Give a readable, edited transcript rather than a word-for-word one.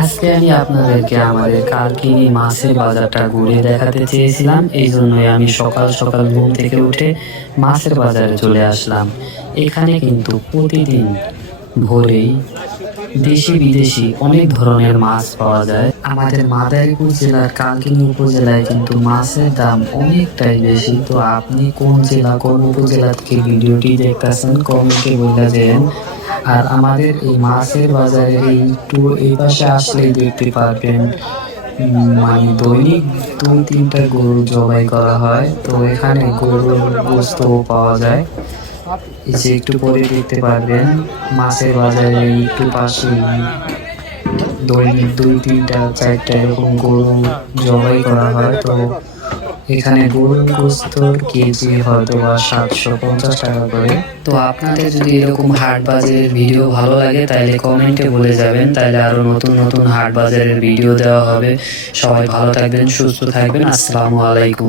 আজকে আমি আপনাদেরকে আমাদের কালকিনি মাছের বাজারটা ঘুরে দেখাতে চেয়েছিলাম, এই জন্যই আমি সকাল সকাল ঘুম থেকে উঠে মাছের বাজারে চলে আসলাম। এখানে কিন্তু প্রতিদিন ভোরেই দেশি বিদেশি অনেক ধরনের মাছ পাওয়া যায়। আমাদের মাদারীপুর জেলার কালকিনি উপজেলায় কিন্তু মাছের দাম অনেকটাই বেশি। তো আপনি কোন জেলা কোন উপজেলা থেকে ভিডিওটি দেখতেছেন কমেন্টে বলে দেন। আর আমাদের এই মাছের বাজারে এই পাশে আসলেই দেখতে পারবেন মানে দৈনিক 2-3টা গরু জবাই করা হয়। তো এখানে গরুর গোস্তও পাওয়া যায়। এই যে একটু পরে দেখতে পারবেন মাছের বাজারে একটু পাশে দৈনিক 2-3-4টা এরকম গরু জবাই করা হয়। তো এখানে গরুর গোস্তর কেজি হয়তো বা 750 টাকা করে। তো আপনাদের যদি এরকম হাট বাজারের ভিডিও ভালো লাগে তাহলে কমেন্টে বলে যাবেন, তাহলে আরো নতুন নতুন হাট বাজারের ভিডিও দেওয়া হবে। সবাই ভালো থাকবেন, সুস্থ থাকবেন। আসসালামু আলাইকুম।